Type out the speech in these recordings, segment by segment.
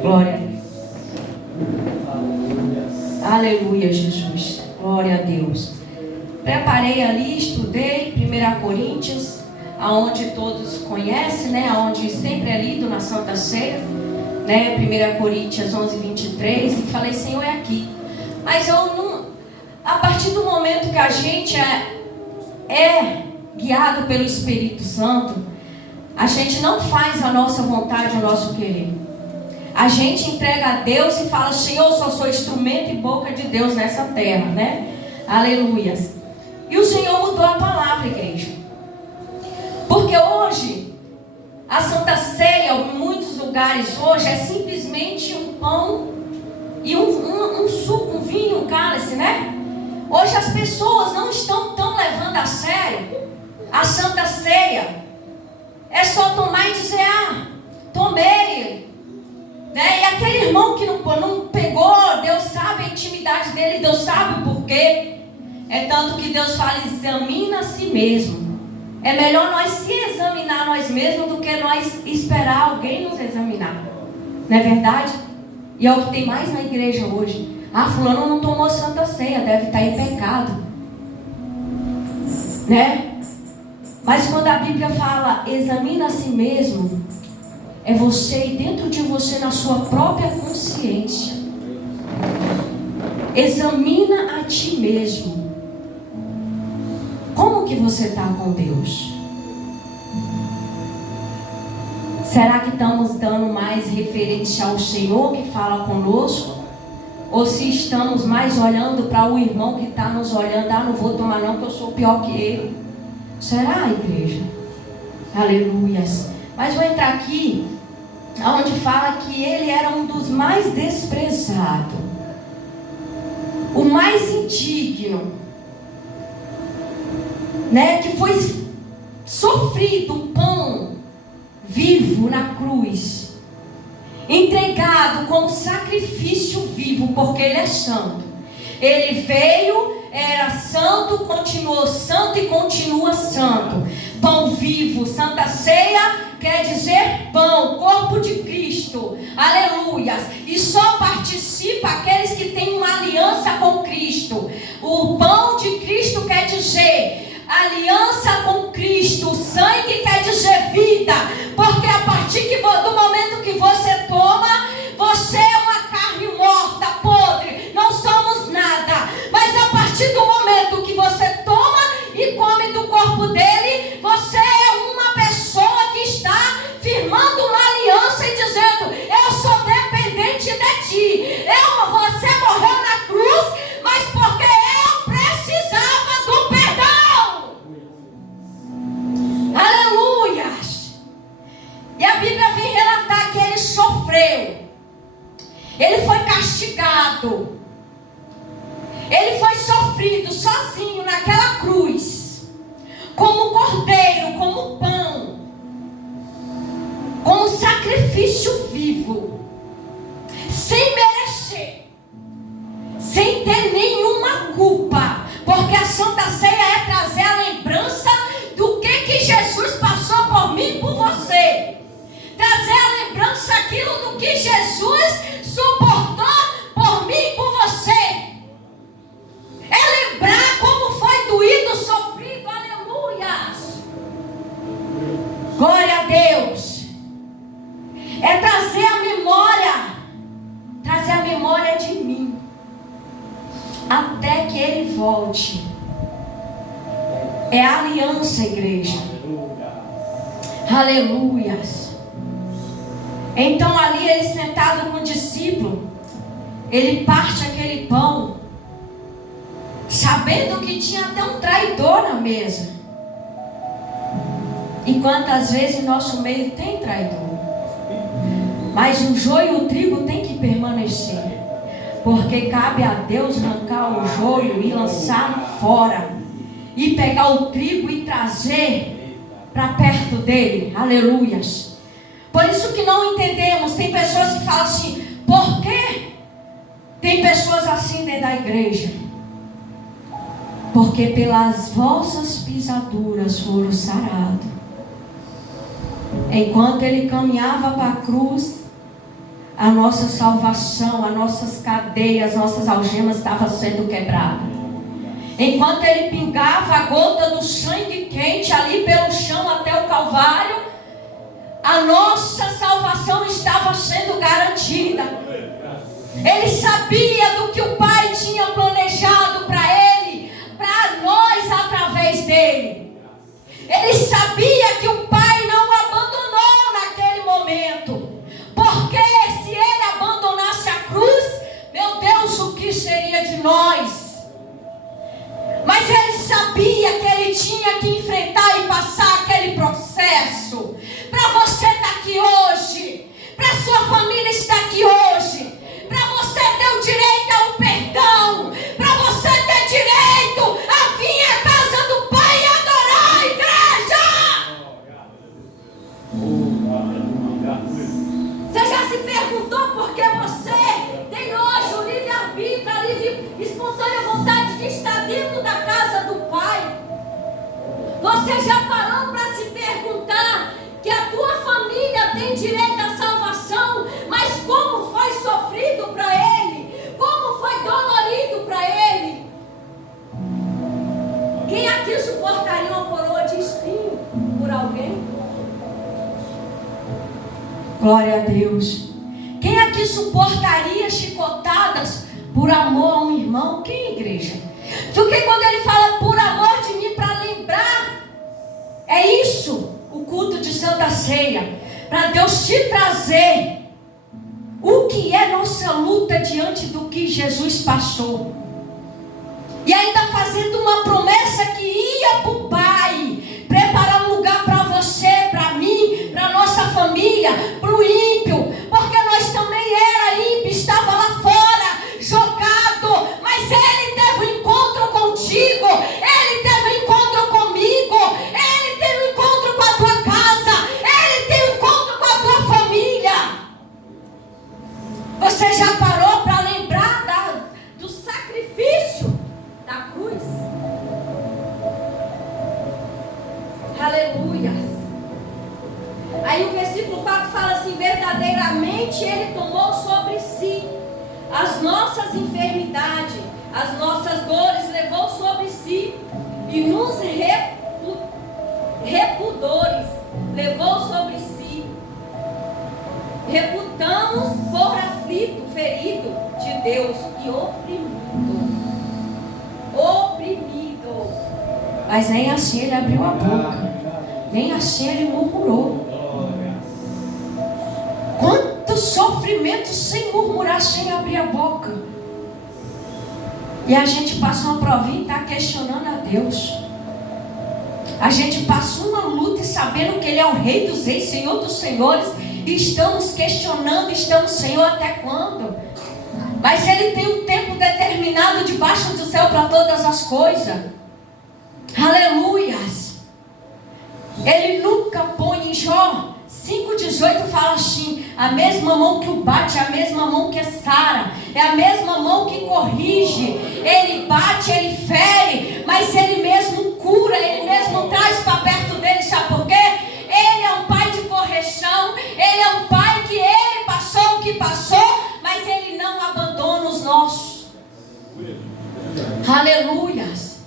Glória a Deus. Aleluia, Jesus. Glória a Deus. Preparei ali, estudei 1 Coríntios, aonde todos conhecem, né? Aonde sempre é lido na Santa Ceia, né? 1 Coríntios 11:23, e falei, Senhor, é aqui. Mas eu não, a partir do momento que a gente é guiado pelo Espírito Santo, a gente não faz a nossa vontade, o nosso querer. A gente entrega a Deus e fala, Senhor, eu só sou instrumento e boca de Deus nessa terra, né? Aleluias. E o Senhor mudou a palavra, igreja. Porque hoje, a Santa Ceia, em muitos lugares hoje, é simplesmente um pão e um suco, um vinho, um cálice, né? Hoje as pessoas não estão tão levando a sério a Santa Ceia. É só tomar e dizer, tomei. Né? E aquele irmão que não pegou, Deus sabe a intimidade dele, Deus sabe o porquê. É tanto que Deus fala, examina a si mesmo. É melhor nós se examinar nós mesmos do que nós esperar alguém nos examinar. Não é verdade? E é o que tem mais na igreja hoje. Fulano não tomou Santa Ceia, deve estar em pecado. Né? Mas quando a Bíblia fala, examina a si mesmo, é você e dentro de você, na sua própria consciência. Examina a ti mesmo. Como que você está com Deus? Será que estamos dando mais referência ao Senhor que fala conosco? Ou se estamos mais olhando para o irmão que está nos olhando, não vou tomar não, que eu sou pior que ele. Será, igreja? Aleluias. Mas vou entrar aqui, onde fala que ele era um dos mais desprezados, o mais indigno, né? Que foi sofrido o pão vivo na cruz, entregado como sacrifício vivo, porque ele é santo. Ele veio, era santo, continuou santo e continua santo. Pão vivo, Santa Ceia quer dizer pão, corpo de Cristo. Aleluias. E só participa aqueles que têm uma aliança com Cristo. O pão de Cristo quer dizer aliança com Cristo. O sangue quer dizer vida. Porque a partir do momento que você toma, você é uma carne morta, podre. Não somos nada. Mas a partir do momento que você toma e come do corpo dele, você é uma pessoa que está firmando uma aliança e dizendo, eu sou dependente de ti. Você morreu na cruz, mas porque eu precisava do perdão. Aleluias. E a Bíblia vem relatar que ele sofreu. Ele foi castigado. Ele foi sofrido sozinho naquela cruz, como cordeiro, como pão, como sacrifício vivo, sem merecer, sem ter nenhuma culpa, porque a Santa Ceia é trazer a lembrança do que Jesus passou por mim e por você, trazer a lembrança aquilo do que Jesus suportou por mim e por você. É lembrar como foi doído, sofrido, aleluia. Glória a Deus. É trazer a memória de mim, até que ele volte. É a aliança, igreja. Aleluias. Então ali ele sentado com o discípulo, ele parte aquele pão, sabendo que tinha até um traidor na mesa. E quantas vezes em nosso meio tem traidor? Mas o joio e o trigo tem que permanecer, porque cabe a Deus arrancar o joio e lançar fora, e pegar o trigo e trazer para perto dele. Aleluias. Por isso que não entendemos. Tem pessoas que falam assim, por quê? Tem pessoas assim dentro da igreja. Porque pelas vossas pisaduras foram sarados. Enquanto ele caminhava para a cruz, a nossa salvação, as nossas cadeias, as nossas algemas estavam sendo quebradas. Enquanto ele pingava a gota do sangue quente ali pelo chão até o Calvário, a nossa salvação estava sendo garantida. Ele sabia do que o Pai tinha planejado para ele, para nós através dele. Ele sabia que o Pai não o abandonou naquele momento. Porque se ele abandonasse a cruz, meu Deus, o que seria de nós? Mas ele sabia que ele tinha que enfrentar e passar aquele processo. Para você estar aqui hoje, para sua família estar aqui hoje, para você ter o direito a um perdão, para você ter direito a vir à casa do Pai e adorar a igreja. Você já se perguntou por que você tem hoje o livre-arbítrio, a livre espontânea vontade de estar dentro da casa do Pai? Você já parou para se perguntar que a tua família tem direito à salvação, mas como foi sofrido para ele? Como foi dolorido para ele? Quem aqui suportaria uma coroa de espinho por alguém? Glória a Deus. Quem aqui suportaria chicotadas por amor a um irmão? Quem, igreja? Porque quando ele fala por amor de mim, para lembrar, é isso o culto de Santa Ceia, para Deus te trazer o que é nossa luta diante do que Jesus passou, e ainda fazendo uma promessa que ia para o Pai preparar um lugar para você, para mim, para nossa família, para o ímpio, porque nós também era ímpio, estava lá fora, jogado, mas ele teve um encontro contigo, ele teve um encontro comigo, ele teve um encontro com a tua casa, ele tem um encontro com a tua família. Você já parou para lembrar do sacrifício da cruz? Aleluia. Aí o versículo 4 fala assim: verdadeiramente ele tomou sobre si as nossas enfermidades, as nossas dores levou sobre si, e nos repudores levou sobre si. Reputamos por aflito, ferido de Deus e oprimido. Mas nem assim ele abriu a boca, nem assim ele murmurou. Quanto sofrimento sem murmurar, sem abrir a boca. E a gente passa uma provinha e está questionando a Deus. A gente passa uma luta e sabendo que Ele é o Rei dos Reis, Senhor dos Senhores, e estamos questionando, estamos, Senhor, até quando? Mas Ele tem um tempo determinado debaixo do céu para todas as coisas. Aleluias. Ele nunca põe em Jó 5,18 fala assim: a mesma mão que o bate, a mesma mão que sara, é a mesma mão que corrige. Ele bate, ele fere, mas ele mesmo cura, ele mesmo traz para perto dele. Sabe por quê? Ele é um pai de correção, ele é um pai que ele passou o que passou, mas ele não abandona os nossos. Aleluias.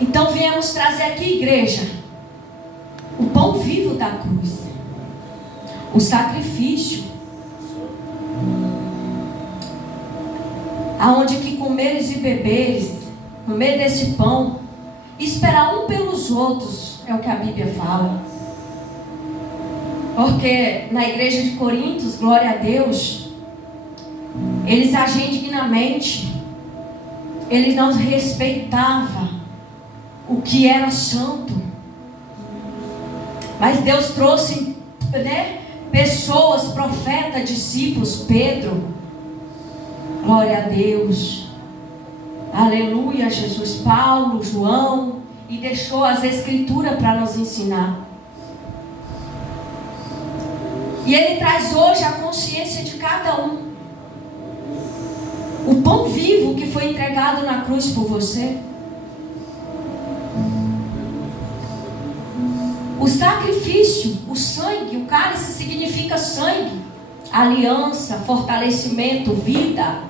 Então viemos trazer aqui, igreja, o pão vivo da cruz, o sacrifício, aonde que comeres e beberes no meio desse pão, esperar um pelos outros, é o que a Bíblia fala. Porque na igreja de Coríntios, glória a Deus, eles agiam dignamente, eles não respeitavam o que era santo. Mas Deus trouxe, pessoas, profetas, discípulos, Pedro, glória a Deus, aleluia, Jesus, Paulo, João, e deixou as escrituras para nos ensinar. E Ele traz hoje a consciência de cada um. O pão vivo que foi entregado na cruz por você. O sacrifício, o sangue, o cálice significa sangue. aliança, fortalecimento, vida.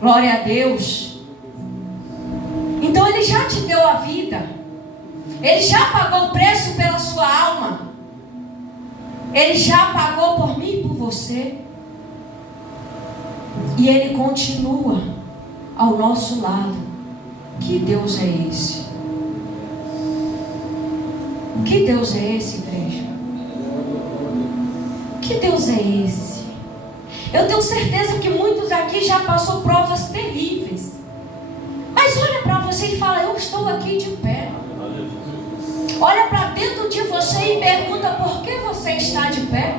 Glória a Deus. Então Ele já te deu a vida. Ele já pagou o preço pela sua alma. Ele já pagou por mim e por você. E Ele continua ao nosso lado. Que Deus é esse? Que Deus é esse, igreja? Que Deus é esse? Eu tenho certeza que muitos aqui já passou provas terríveis. Mas olha para você e fala: eu estou aqui de pé. Olha para dentro de você e pergunta: por que você está de pé?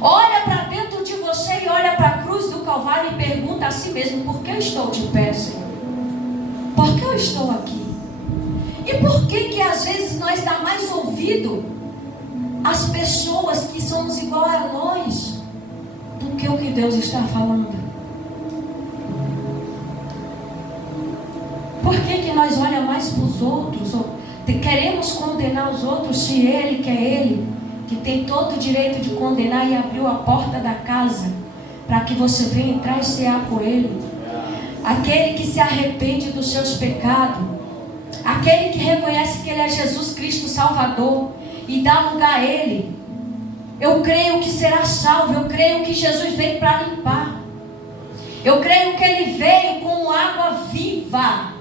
Olha para dentro de você e olha para a cruz do Calvário e pergunta a si mesmo: por que eu estou de pé, Senhor? Por que eu estou aqui? E por que às vezes nós dá mais ouvido às pessoas que somos igual a nós do que o que Deus está falando? Por que nós olhamos mais para os outros? Ou queremos condenar os outros se Ele, que é Ele, que tem todo o direito de condenar e abriu a porta da casa para que você venha entrar e cear com Ele? Aquele que se arrepende dos seus pecados, aquele que reconhece que Ele é Jesus Cristo Salvador e dá lugar a Ele. Eu creio que será salvo. Eu creio que Jesus veio para limpar. Eu creio que Ele veio como água viva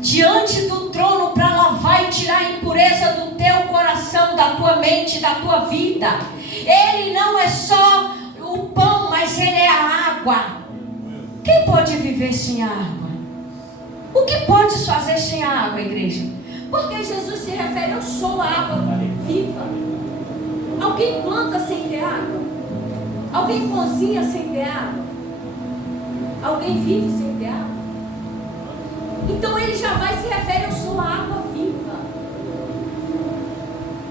diante do trono para lavar e tirar a impureza do teu coração, da tua mente, da tua vida. Ele não é só o pão, mas Ele é a água. Quem pode viver sem a água? O que podes fazer sem a água, igreja? Porque Jesus se refere: eu sou a água viva. Alguém planta sem ter água? Alguém cozinha sem ter água? Alguém vive sem ter água? Então Ele já vai se refere: eu sou a água viva.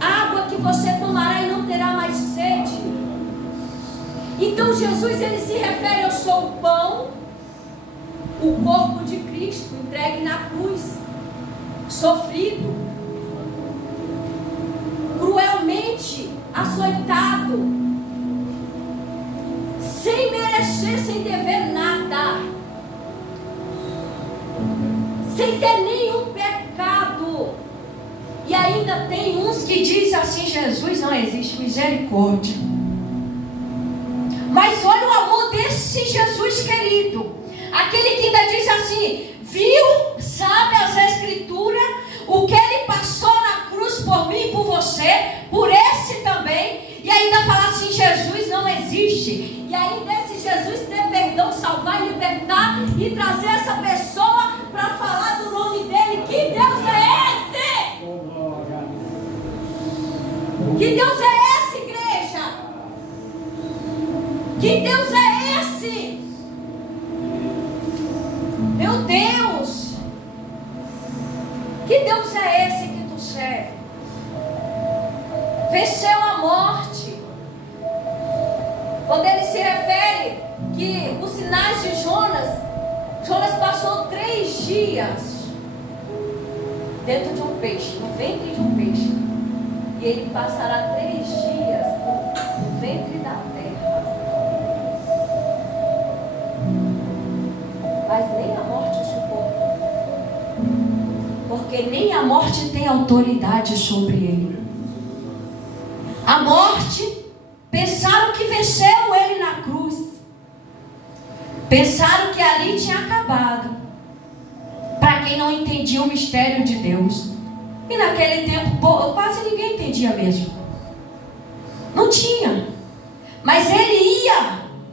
Água que você tomará e não terá mais sede. Então Jesus, Ele se refere: eu sou o pão, o corpo de Cristo entregue na cruz, sofrido, cruelmente açoitado, sem merecer, sem dever nada, sem ter nenhum pecado. E ainda tem uns que dizem assim: Jesus não existe, misericórdia. Mas olha o amor desse Jesus querido, aquele que ainda diz assim: viu, sabe as escrituras, o que Ele passou na cruz por mim e por você, por esse também. E ainda fala assim: Jesus não existe. E ainda esse Jesus ter perdão, salvar, libertar e trazer essa pessoa para falar do nome dele. Que Deus é esse? Que Deus é esse, igreja? Que Deus é esse? Meu Deus! Que Deus é esse que tu serve? Venceu a morte. Quando ele se refere que os sinais de Jonas passou 3 dias dentro de um peixe, no ventre de um peixe. E ele passará 3 dias no ventre da terra. Mas nem a morte o suportou. Porque nem a morte tem autoridade sobre ele. A morte, pensaram que venceu ele na cruz. Pensaram que ali tinha acabado. Para quem não entendia o mistério de Deus. E naquele tempo quase ninguém entendia mesmo. Não tinha. Mas ele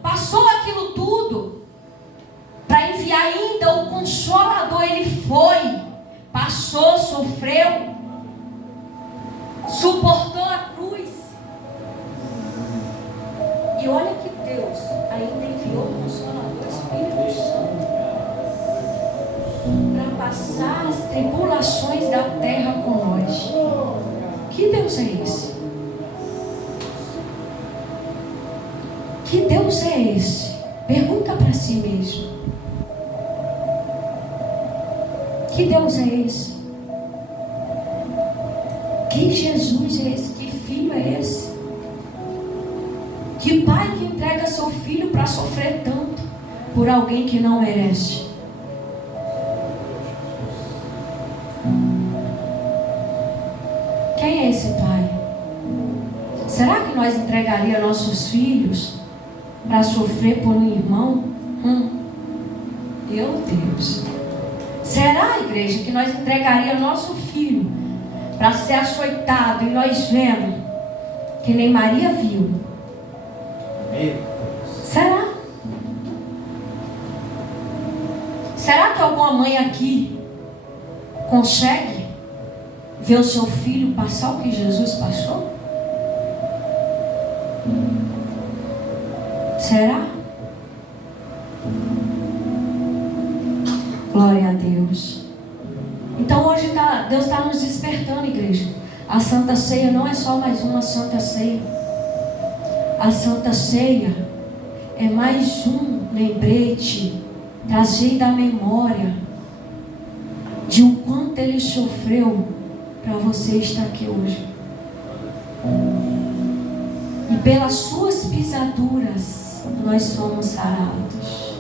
passou aquilo tudo para enviar ainda o Consolador. Ele foi, passou, sofreu, suportou a cruz. E olha que Deus ainda enviou o Consolador, o Espírito Santo, para passar as tribulações da terra com nós. Que Deus é esse? Que Deus é esse? Pergunta para si mesmo. Que Deus é esse? Que Jesus é esse? Que filho é esse? Que pai que entrega seu filho para sofrer tanto por alguém que não merece? Quem é esse pai? Será que nós entregaríamos nossos filhos para sofrer por um irmão? Meu Deus. Será, igreja, que nós entregaríamos nosso filho para ser açoitado e nós vemos que nem Maria viu? Será? Será que alguma mãe aqui consegue ver o seu filho passar o que Jesus passou? Será? Glória a Deus. Então hoje Deus está nos despertando, igreja. A Santa Ceia não é só mais uma Santa Ceia. A Santa Ceia é mais um lembrete, trazer da memória de o quanto Ele sofreu para você estar aqui hoje. E pelas suas pisaduras nós somos sarados.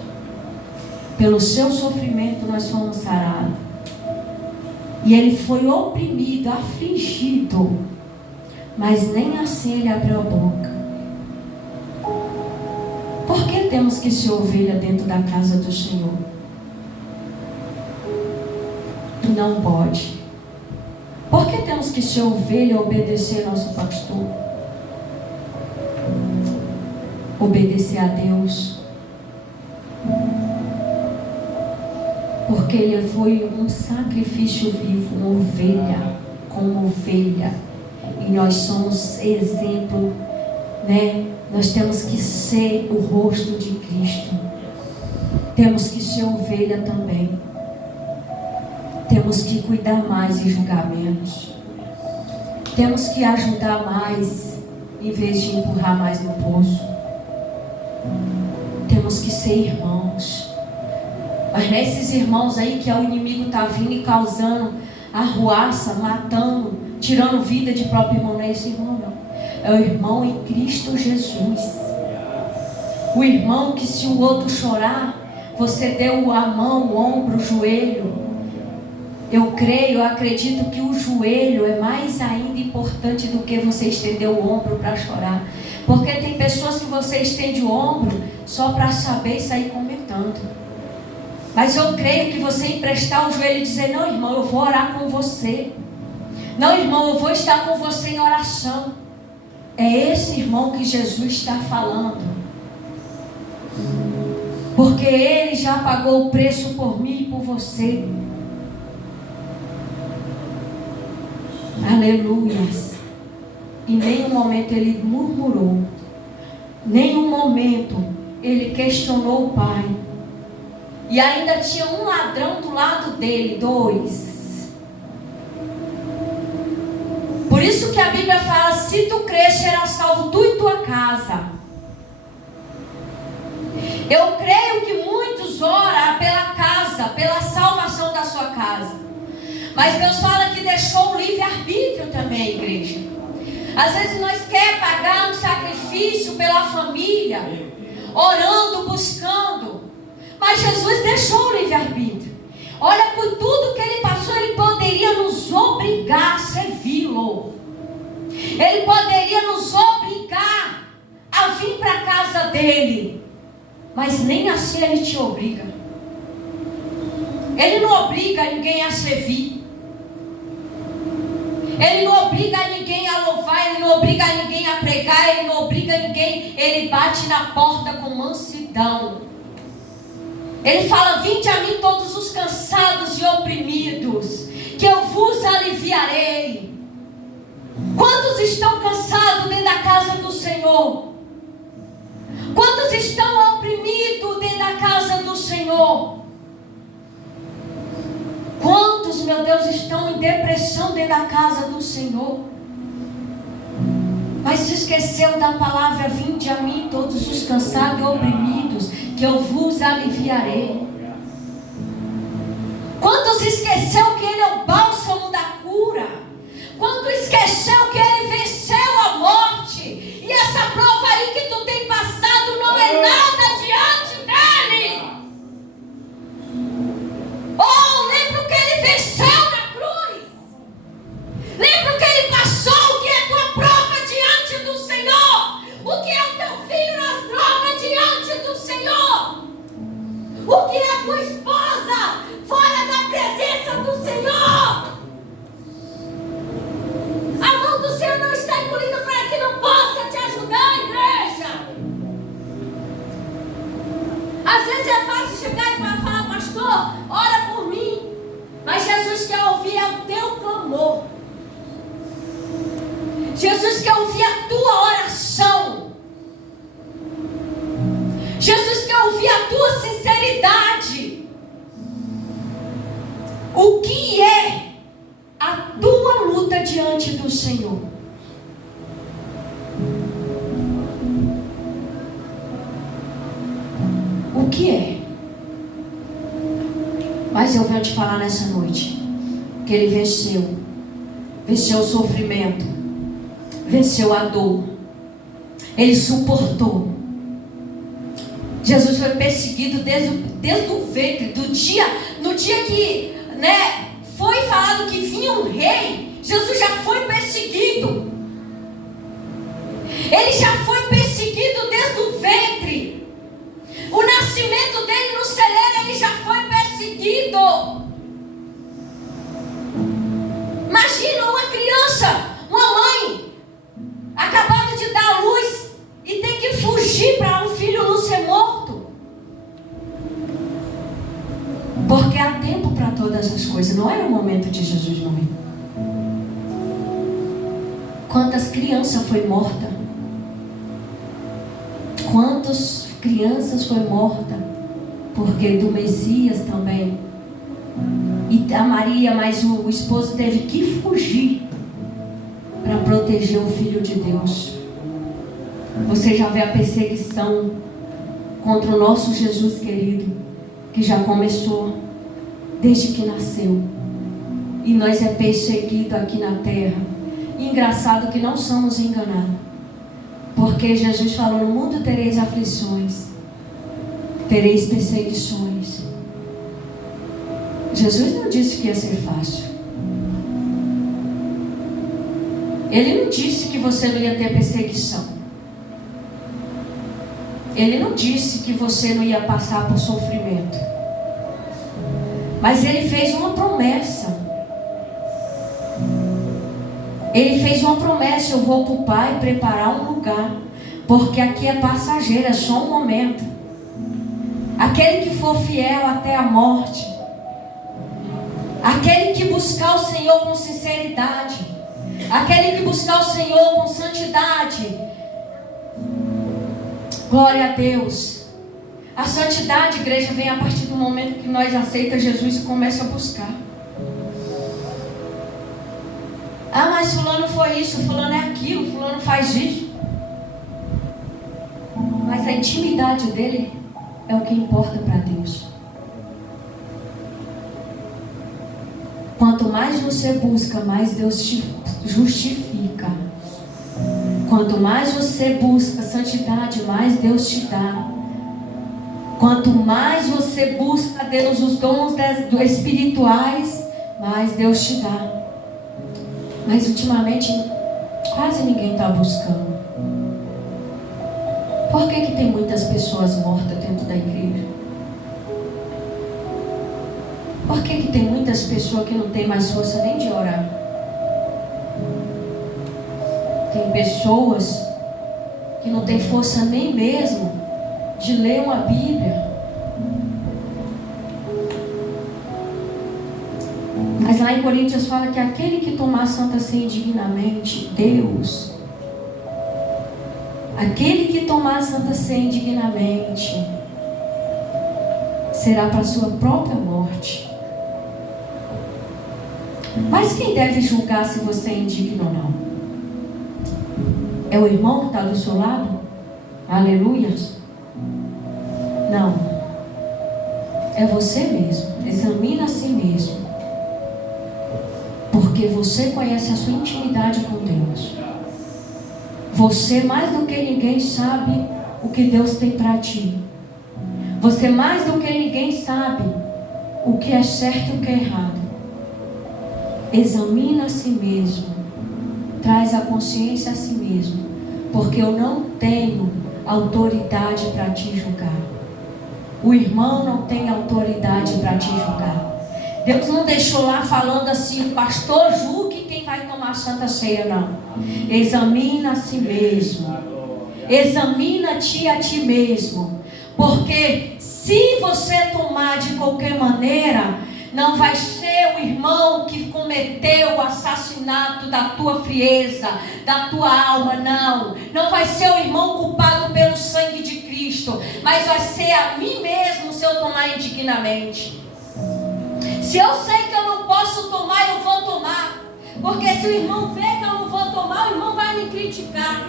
Pelo seu sofrimento nós somos sarados. E Ele foi oprimido, afligido, mas nem assim Ele abriu a boca. Por que temos que ser ovelha dentro da casa do Senhor? Não pode. Por que temos que ser ovelha e obedecer nosso pastor? Obedecer a Deus. Porque Ele foi um sacrifício vivo, uma ovelha, como ovelha. E nós somos exemplo, né? Nós temos que ser o rosto de Cristo. Temos que ser ovelha também. Temos que cuidar mais em julgamentos. Temos que ajudar mais, em vez de empurrar mais no poço. Temos que ser irmãos. Mas nesses irmãos aí que o inimigo está vindo e causando arruaça, matando, tirando vida de próprio irmão, não é esse irmão não. É o irmão em Cristo Jesus. O irmão que se o outro chorar, você deu a mão, o ombro, o joelho. Eu creio, eu acredito que o joelho é mais ainda importante do que você estender o ombro para chorar. Porque tem pessoas que você estende o ombro só para saber sair comentando. Mas eu creio que você emprestar o joelho e dizer: não, irmão, eu vou orar com você. Não, irmão, eu vou estar com você em oração. É esse irmão que Jesus está falando. Porque Ele já pagou o preço por mim e por você. Aleluias. Em nenhum momento Ele murmurou. Nenhum momento Ele questionou o Pai. E ainda tinha um ladrão do lado dele, 2. Por isso que a Bíblia fala: se tu crer, serás salvo tu e tua casa. Eu creio que muitos oram pela casa, pela salvação da sua casa. Mas Deus fala que deixou o livre-arbítrio também, igreja. Às vezes nós queremos pagar um sacrifício pela família, orando, buscando. Mas Jesus deixou o livre-arbítrio. Olha, por tudo que Ele passou, Ele poderia nos obrigar a servi-lo. Ele poderia nos obrigar a vir para a casa dEle. Mas nem assim Ele te obriga. Ele não obriga ninguém a servir. Ele não obriga ninguém a louvar. Ele não obriga ninguém a pregar. Ele não obriga ninguém. Ele bate na porta com mansidão. Ele fala: vinde a mim todos os cansados e oprimidos, que eu vos aliviarei. Quantos estão cansados dentro da casa do Senhor? Quantos estão oprimidos dentro da casa do Senhor? Quantos, meu Deus, estão em depressão dentro da casa do Senhor? Mas se esqueceu da palavra: vinde a mim todos os cansados e oprimidos, que eu vos aliviarei. Quantos esqueceu que Ele é o bálsamo da cura? Quantos esqueceu que Ele venceu a morte? E essa prova aí que tu tem é fácil chegar e falar: pastor, ora por mim. Mas Jesus quer ouvir o teu clamor. Jesus quer ouvir a tua oração. Jesus quer ouvir a tua sinceridade. O que é a tua luta diante do Senhor? O que é? Mas eu venho te falar nessa noite que Ele venceu. Venceu o sofrimento. Venceu a dor. Ele suportou. Jesus foi perseguido desde o ventre, no dia que, foi falado que vinha um rei. Jesus já foi perseguido. Ele já foi perseguido desde o ventre. O nascimento dele no celeiro, ele já foi perseguido. Imagina uma criança, uma mãe, acabado de dar à luz e tem que fugir para o filho não ser morto. Porque há tempo para todas as coisas. Não era o momento de Jesus morrer. Quantas crianças foi morta? Quantas crianças foi morta? Porque do Messias também. E a Maria, mas o esposo teve que fugir para proteger o Filho de Deus. Você já vê a perseguição contra o nosso Jesus querido, que já começou desde que nasceu. E nós é perseguido aqui na terra. E engraçado que não somos enganados. Porque Jesus falou: no mundo tereis aflições, tereis perseguições. Jesus não disse que ia ser fácil. Ele não disse que você não ia ter perseguição. Ele não disse que você não ia passar por sofrimento. Mas Ele fez uma promessa. Ele fez uma promessa: eu vou para o Pai preparar um lugar. Porque aqui é passageiro, é só um momento. Aquele que for fiel até a morte, aquele que buscar o Senhor com sinceridade, aquele que buscar o Senhor com santidade, glória a Deus. A santidade, igreja, vem a partir do momento que nós aceitamos Jesus e começamos a buscar. Ah, mas fulano foi isso, fulano é aquilo, fulano faz isso. Mas a intimidade dele é o que importa para Deus. Quanto mais você busca, mais Deus te justifica. Quanto mais você busca santidade, mais Deus te dá. Quanto mais você busca a Deus os dons espirituais, mais Deus te dá. Mas ultimamente quase ninguém está buscando. Por que tem muitas pessoas mortas dentro da igreja? Por que tem muitas pessoas que não tem mais força nem de orar? Tem pessoas que não tem força nem mesmo de ler uma Bíblia. Mas lá em Coríntios fala que aquele que tomar Santa Ceia indignamente, Deus, aquele que tomar Santa Ceia indignamente, será para a sua própria morte. Mas quem deve julgar se você é indigno ou não? É o irmão que está do seu lado? Aleluia. Não. É você mesmo. Examina a si mesmo. Porque você conhece a sua intimidade com Deus. Você mais do que ninguém sabe o que Deus tem para ti. Você mais do que ninguém sabe o que é certo e o que é errado. Examina a si mesmo. Traz a consciência a si mesmo. Porque eu não tenho autoridade para te julgar. O irmão não tem autoridade para te julgar. Deus não deixou lá falando assim: o pastor julgue quem vai tomar a Santa Ceia, não. Examina a si mesmo. Examina-te a ti mesmo. Porque se você tomar de qualquer maneira, não vai ser o irmão que cometeu o assassinato da tua frieza, da tua alma, não. Não vai ser o irmão culpado pelo sangue de Cristo, mas vai ser a mim mesmo se eu tomar indignamente. Se eu sei que eu não posso tomar, eu vou tomar. Porque se o irmão vê que eu não vou tomar, o irmão vai me criticar.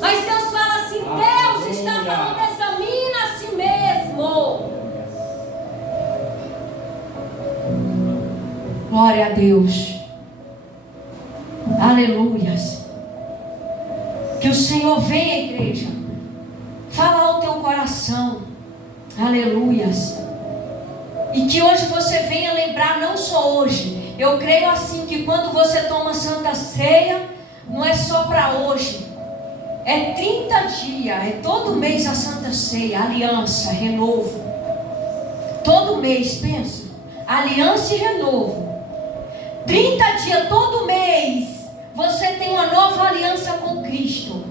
Mas Deus fala assim, Deus está falando, examina a si mesmo. Glória a Deus. Aleluias. Que o Senhor venha, igreja, fala ao teu coração. Aleluias. E que hoje você venha lembrar, não só hoje. Eu creio assim que quando você toma Santa Ceia, não é só para hoje. É 30 dias, é todo mês a Santa Ceia, aliança, renovo. Todo mês, pensa, aliança e renovo. 30 dias, todo mês, você tem uma nova aliança com Cristo.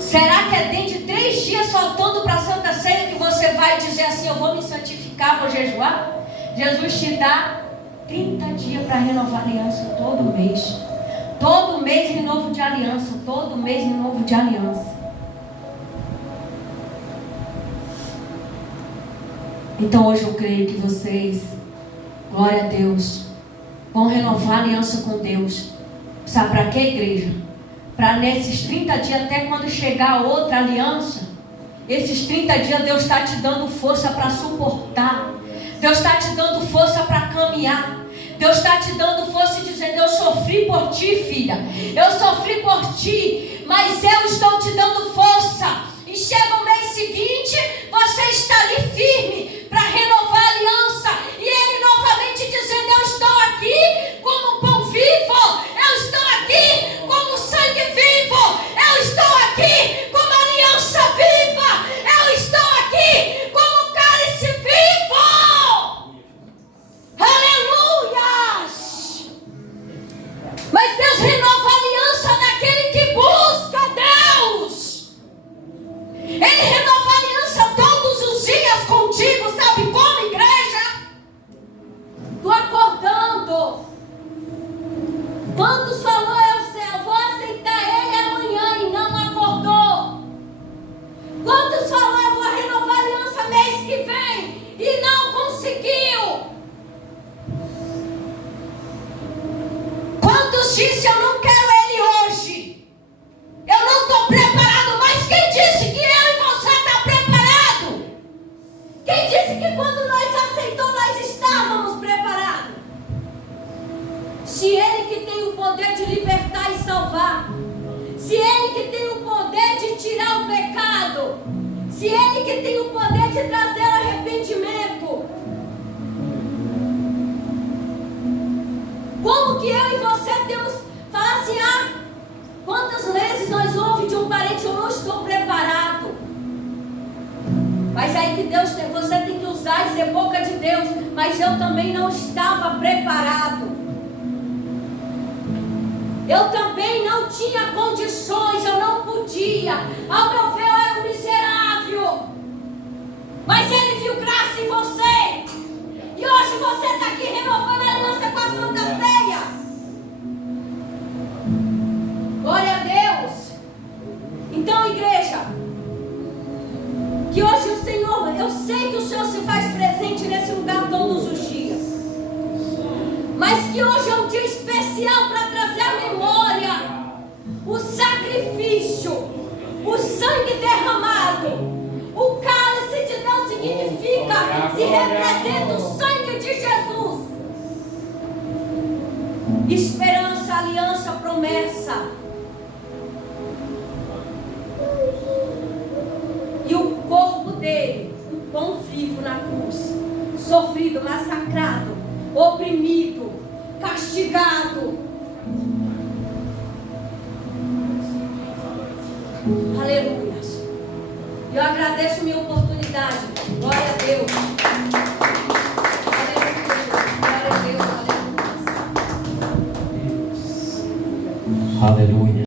Será que é dentro de 3 dias faltando para a Santa Ceia que você vai dizer assim, eu vou me santificar, vou jejuar? Jesus te dá 30 dias para renovar a aliança todo mês. Todo mês renovo de aliança, todo mês renovo de aliança. Então hoje eu creio que vocês, glória a Deus, vão renovar a aliança com Deus. Sabe para quê, igreja? Para nesses 30 dias, até quando chegar outra aliança, esses 30 dias Deus está te dando força para suportar. Deus está te dando força para caminhar. Deus está te dando força e dizendo, eu sofri por ti, filha. Eu sofri por ti, mas eu estou te dando força. E chega o mês seguinte, você está ali firme para renovar a aliança. E Ele novamente dizendo, eu estou aqui como pão vivo. Eu estou aqui como sangue vivo. Eu estou aqui como aliança viva. Eu estou aqui como cálice vivo. Aleluias! Mas Deus renova a aliança daquele que busca Deus. Ele renova a aliança todos os dias contigo, sabe como, igreja? Tu acordando. Quantos falou, eu vou aceitar Ele amanhã e não acordou? Quantos falou, eu vou renovar a aliança mês que vem e não conseguiu? Quantos disse, eu não quero Ele hoje? Eu não estou preparado, mas quem disse que eu e você está preparado? Quem disse que quando nós aceitamos, nós estávamos preparados? Se Ele que tem o poder de libertar e salvar, se Ele que tem o poder de tirar o pecado, se Ele que tem o poder de trazer arrependimento, como que eu e você temos, falar assim, quantas vezes nós ouvimos de um parente, eu não estou preparado. Mas aí que Deus tem, você tem que usar e ser boca de Deus, mas eu também não estava preparado. Eu também não tinha condições, eu não podia. Ao meu ver, eu era um miserável. Mas Ele viu graça em você. E hoje você está aqui renovando a aliança com a Santa Ceia. Glória a Deus. Então, igreja, que hoje o Senhor, eu sei que o Senhor se faz presente nesse lugar todos os dias. Mas que hoje é um dia especial para trazer à memória o sacrifício, o sangue derramado. O cálice de Deus significa, se representa o sangue de Jesus. Esperança, aliança, promessa. E o corpo dele, o pão vivo na cruz, sofrido, massacrado, oprimido, castigado. Aleluia. Eu agradeço minha oportunidade. Glória a Deus. Aleluia. Glória a Deus. Aleluia. Aleluia.